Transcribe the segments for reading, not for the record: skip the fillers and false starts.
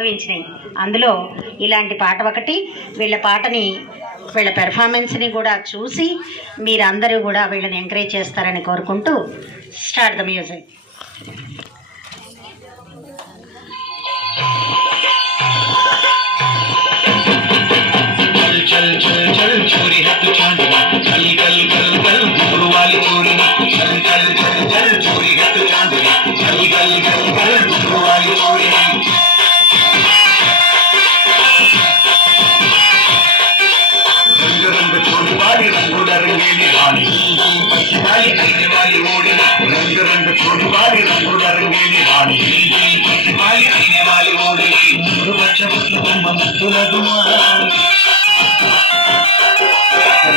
ఊహించినాయి. అందులో ఇలాంటి పాట ఒకటి. వీళ్ళ పాటని వీళ్ళ పెర్ఫార్మెన్స్ని కూడా చూసి మీరందరూ కూడా వీళ్ళని ఎంకరేజ్ చేస్తారని కోరుకుంటూ స్టార్ట్ ద మ్యూజిక్. चल चल चल चोरी है तू चांदनी चल गल गल गल घूर वाली चोरी चल चल चल चल चोरी है तू चांदनी चल गल गल गल घूर वाली चोरी रंग रंग चोरी वाली रंगों रंगेली रानी पक्षी वाली आने वाली ओड़ी रंग रंग चोरी वाली रंगों रंगेली रानी पक्षी वाली आने वाली ओड़ी बच्चा मुद्दुला दुआ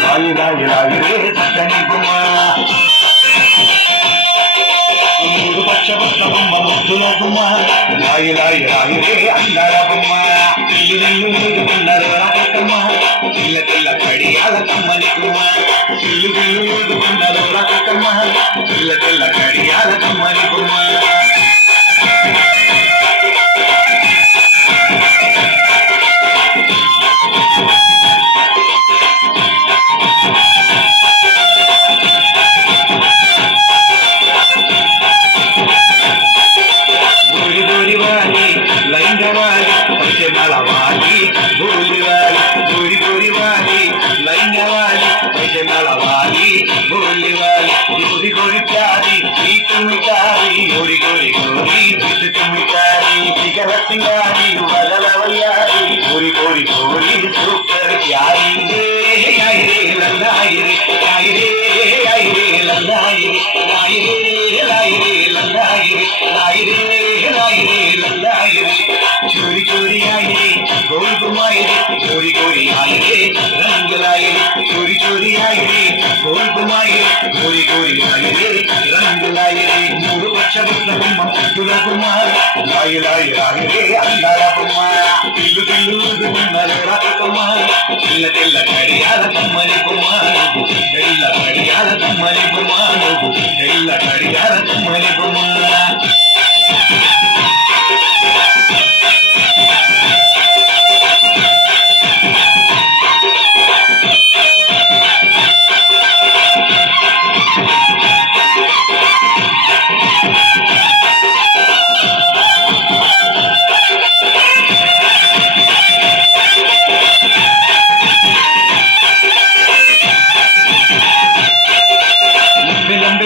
लागी लागी लागी रे चटनी गुम्मा मूడు పచ్చ పచ్చ బొమ్మ ముద్దుల గుమ్మ లాగి లాగి లాగి రే అందాల బొమ్మ ఇల్లు ఊదుకున్నారు రాకమ్మ పిల్ల పిల్ల కడియాల కమ్మని గుమ్మ ఇల్లు ఊదుకున్నారు రాకమ్మ పిల్ల పిల్ల కడియాల కమ్మని గుమ్మ चोरी चोरी आई रे गोल घुमाई रे चोरी चोरी आई रे रंग लाई रे चोरी चोरी आई रे गोल घुमाई रे चोरी चोरी आई रे रंग लाई रे मूడు పచ్చ బొమ్మ ముద్దుల గుమ్మ లాయి లాయి లాయి రే అందాల బొమ్మ ఇల్లు ఇల్లు ఊదుకున్నారు రాకమ్మ పిల్ల పిల్ల కడియాల కమ్మని బొమ్మ తెల్ల కడియాల కమ్మని బొమ్మ తెల్ల కడియాల కమ్మని బొమ్మ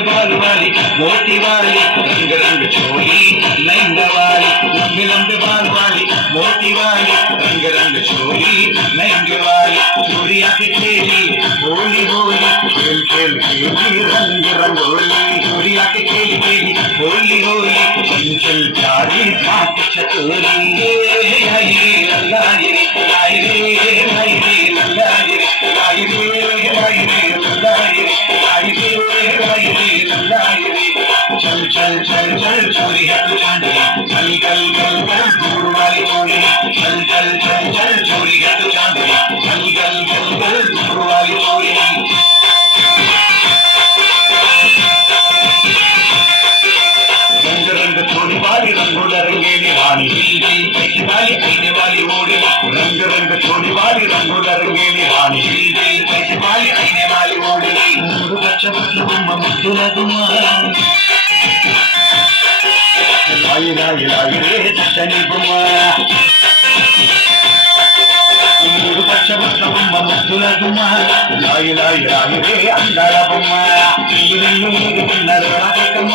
मोती वाली रंग रंग चोली लहंगा वाली लंबे लंबे बाल वाली मोती वाली रंग रंग चोली लहंगे वाली चोरिया के खेली होली होली खेल खेल खेली रंग रंगोली चोरिया के खेली खेली होली होली चंचल चारी भात चकोरी लाई रे अल्लाह रे लाई रे लाई रे अल्लाह रे लाई रे लाई रे अल्लाह रे लाई रे लाई रे अल्लाह रे चल चल चल चल चोरी है तू चांदनी चल गल गल गल घूर वाली चोरी चल चल चल चल चोरी है तू चांदनी चल गल गल गल घूर वाली चोरी रंग रंग चोरी वाली रंगों रंगेली रानी पैसे वाली आने वाली ओड़ी रंग रंग चोरी वाली रंगों रंगेली रानी पैसे वाली आने वाली ओड़ी मूడు పచ్చ బొమ్మ ముద్దుల గుమ్మ लागी लागी लागी रे चटनी गुम्म मूడు పచ్చ బొమ్మ ముద్దుల గుమ్మ లాగి లాగి లాగి రే అందాల బొమ్మ ఇల్లు ఊదుకున్నారు రాకమ్మ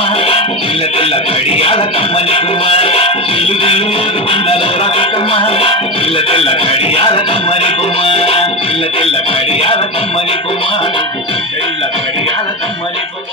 పిల్ల పిల్ల కడియాల కమ్మని గుమ్మ ఇల్లు ఊదుకున్నారు రాకమ్మ పిల్ల పిల్ల కడియాల కమ్మని గుమ్మ పిల్ల పిల్ల కడియాల కమ్మని గుమ్మ పిల్ల కడియాల కమ్మని గుమ్మ